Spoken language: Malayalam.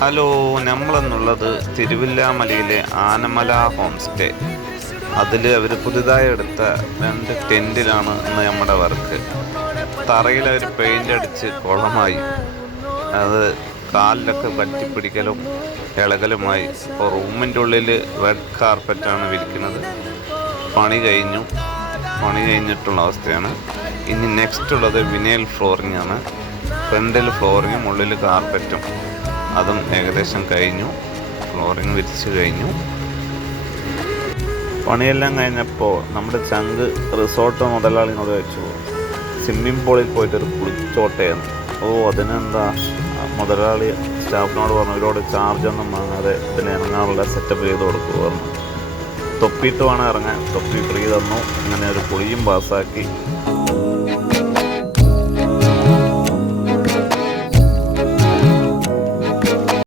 ഹലോ, നമ്മളെന്നുള്ളത് തിരുവില്ലാമലയിലെ ആനമല ഹോം സ്റ്റേ. അതിൽ അവർ പുതുതായി എടുത്ത 2 ടെൻറ്റിലാണ് ഇന്ന് നമ്മുടെ വർക്ക്. തറയിൽ അവർ പെയിൻ്റ് അടിച്ച് കുളമായി. അത് കാലിലൊക്കെ പറ്റിപ്പിടിക്കലും ഇളകലുമായി. ഇപ്പോൾ റൂമിൻ്റെ ഉള്ളിൽ റെഡ് കാർപ്പറ്റാണ് വിരിക്കുന്നത്. പണി കഴിഞ്ഞിട്ടുള്ള അവസ്ഥയാണ്. ഇനി നെക്സ്റ്റ് ഉള്ളത് വിനയൽ ഫ്ലോറിംഗ് ആണ്. ഫ്രണ്ടിൽ ഫ്ലോറിങ്ങും ഉള്ളിൽ കാർപ്പറ്റും, അതും ഏകദേശം കഴിഞ്ഞു. ഫ്ലോറിങ് വിരിച്ച് കഴിഞ്ഞു. പണിയെല്ലാം കഴിഞ്ഞപ്പോൾ നമ്മുടെ ചങ്ക് റിസോർട്ട് മുതലാളിനോട് വെച്ചു, സ്വിമ്മിംഗ് പൂളിൽ പോയിട്ടൊരു കുളിച്ചോട്ടയാണ്. അതിനെന്താ മുതലാളി സ്റ്റാഫിനോട് പറഞ്ഞു, ഇവരോട് ചാർജൊന്നും വാങ്ങാതെ ഇതിന് ഇറങ്ങാനുള്ള സെറ്റപ്പ് ചെയ്ത് കൊടുക്കുമായിരുന്നു. തൊപ്പിയിട്ട് വേണം ഇറങ്ങാൻ. തൊപ്പി ഫ്രീ തന്നു. അങ്ങനെ ഒരു കുളിയും പാസ്സാക്കി